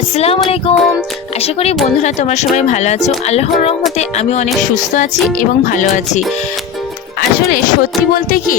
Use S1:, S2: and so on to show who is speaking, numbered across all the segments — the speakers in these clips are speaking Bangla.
S1: আসসালামু আলাইকুম। আশা করি বন্ধুরা তোমরা সবাই ভালো আছো। আল্লাহর রহমতে আমি অনেক সুস্থ আছি এবং ভালো আছি। আসলে সত্যি বলতে কি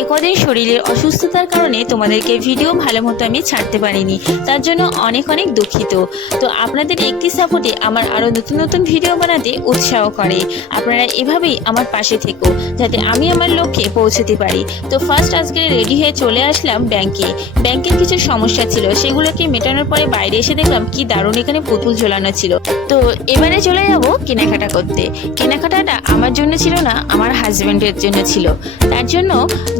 S1: এ কদিন শরীরের অসুস্থতার কারণে তোমাদেরকে ভিডিও ভালো মতো আমি ছাড়তে পারিনি। তার জন্য অনেক অনেক দুঃখিত। তো আপনাদের একটি সাপোর্টে আমার আরও নতুন নতুন ভিডিও বানাতে উৎসাহ করে। আপনারা এভাবেই আমার পাশে থেকো, যাতে আমি আমার লক্ষ্যে পৌঁছতে পারি। তো ফার্স্ট আজকে রেডি হয়ে চলে আসলাম ব্যাংকে ব্যাংকের কিছু সমস্যা ছিল, সেগুলোকে মেটানোর পরে বাইরে এসে দেখলাম কি দারুণ এখানে পুতুল ঝোলানো ছিল। তো এবারে চলে যাব কেনাকাটা করতে। কেনাকাটাটা আমার জন্য ছিল না, আমার হাজব্যান্ডের জন্য ছিল। তার জন্য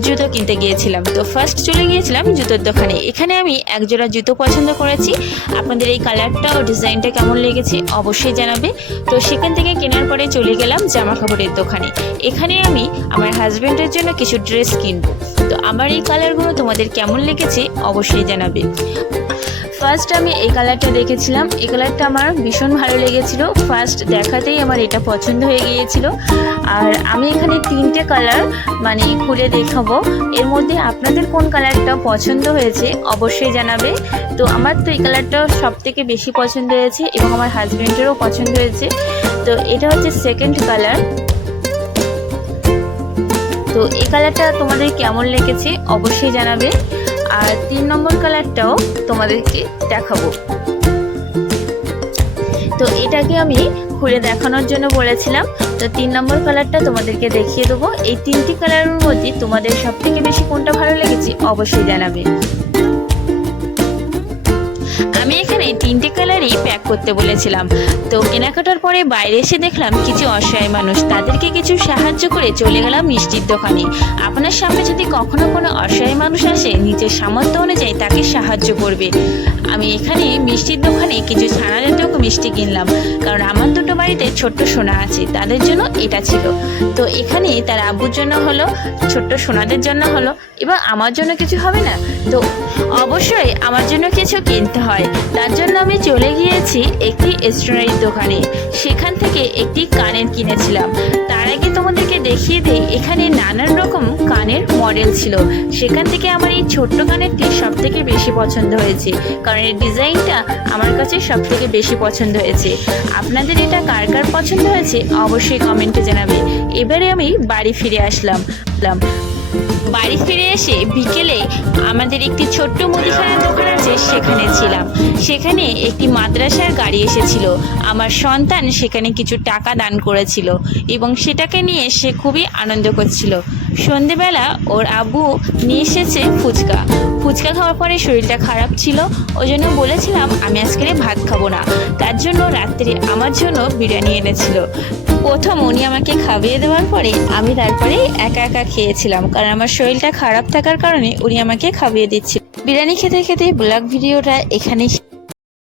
S1: জুতো কিনতে গিয়েছিলাম। তো ফার্স্ট চলে গিয়েছিলাম জুতোর দোকানে। এখানে আমি এক জোড়া জুতো পছন্দ করেছি। আপনাদের এই কালারটা ও ডিজাইনটা কেমন লেগেছে অবশ্যই জানাবে। তো সেখান থেকে কেনার পরে চলে গেলাম জামা কাপড়ের দোকানে। এখানে আমি আমার হাজব্যান্ডের জন্য কিছু ড্রেস কিনবো। তো আমার এই কালারগুলো তোমাদের কেমন লেগেছে অবশ্যই জানাবে। ফার্স্ট আমি এই কালারটা দেখেছিলাম। এই কালারটা আমার ভীষণ ভালো লেগেছিল। ফার্স্ট দেখাতেই আমার এটা পছন্দ হয়ে গিয়েছিল। আর আমি এখানে তিনটে কালার মানে খুলে দেখাবো। এর মধ্যে আপনাদের কোন কালারটা পছন্দ হয়েছে অবশ্যই জানাবে। তো আমার তো এই কালারটা সব থেকে বেশি পছন্দ হয়েছে এবং আমার হাজব্যান্ডেরও পছন্দ হয়েছে। তো এটা হচ্ছে সেকেন্ড কালার তো এই কালারটা তোমাদের কেমন লেগেছে অবশ্যই জানাবে। আর তিন নম্বর কালারটাও তোমাদেরকে দেখাবো। তো এটাকে আমি খুলে দেখানোর জন্য বলেছিলাম। তো তিন নম্বর কালারটা তোমাদেরকে দেখিয়ে দেবো। এই তিনটি কালারের মধ্যে তোমাদের সব থেকে বেশি কোনটা ভালো লেগেছে অবশ্যই জানাবে। আমি এখানে তিনটে কালারই প্যাক করতে বলেছিলাম। তো কেনাকাটার পরে বাইরে এসে দেখলাম কিছু অসহায় মানুষ। তাদেরকে কিছু সাহায্য করে চলে গেলাম মিষ্টির দোকানে। আপনার সামনে যদি কখনো কোনো অসহায় মানুষ আসে, নিজের সামর্থ্য অনুযায়ী তাকে সাহায্য করবে। আমি এখানে মিষ্টির দোকানে কিছু ছানা জাতীয় মিষ্টি কিনলাম। কারণ আমার দুটো বাড়িতে ছোট্ট সোনা আছে, তাদের জন্য এটা ছিল। তো এখানে তার আব্বুর জন্য হলো, ছোট্ট সোনাদের জন্য হলো। এবার আমার জন্য কিছু হবে না? তো অবশ্যই আমার জন্য কিছু কিনতে হয়। তার জন্য আমি চলে গিয়েছি একটি স্টেশনারির দোকানে। সেখান থেকে একটি কানের কিনেছিলাম। তার আগে তোমাদেরকে দেখিয়ে দিই, এখানে নানান রকম কানের মডেল ছিল। সেখান থেকে আমার এই ছোট্ট কানেরটি সব থেকে বেশি পছন্দ হয়েছে। কারণ এর ডিজাইনটা আমার কাছে সব থেকে বেশি পছন্দ হয়েছে আপনাদের এটা কার কার পছন্দ হয়েছে, অবশ্যই কমেন্টে জানাবে এবারে আমি বাড়ি ফিরে আসলাম। বাড়ি ফিরে এসে বিকেলে আমাদের একটি ছোট্ট মুদিখানার দোকান আছে, সেখানে ছিলাম। সেখানে একটি মাদ্রাসার গাড়ি এসেছিল। আমার সন্তান সেখানে কিছু টাকা দান করেছিল এবং সেটাকে নিয়ে সে খুবই আনন্দ করছিল। সন্ধেবেলা ওর আব্বু নিয়ে এসেছে ফুচকা। ফুচকা খাওয়ার পরে শরীরটা খারাপ ছিল ওই জন্য বলেছিলাম, আমি আজকে ভাত খাব না। তার জন্য রাত্রে আমার জন্য বিরিয়ানি এনেছিল। প্রথম উনি আমাকে খাইয়ে দেওয়ার পরে আমি তারপরে একা একা খেয়েছিলাম, কারণ আমার শরীরটা খারাপ থাকার কারণে উনি আমাকে খাবিয়ে দিচ্ছে বিরিয়ানি খেতে খেতে ব্লগ ভিডিওটা এখানেই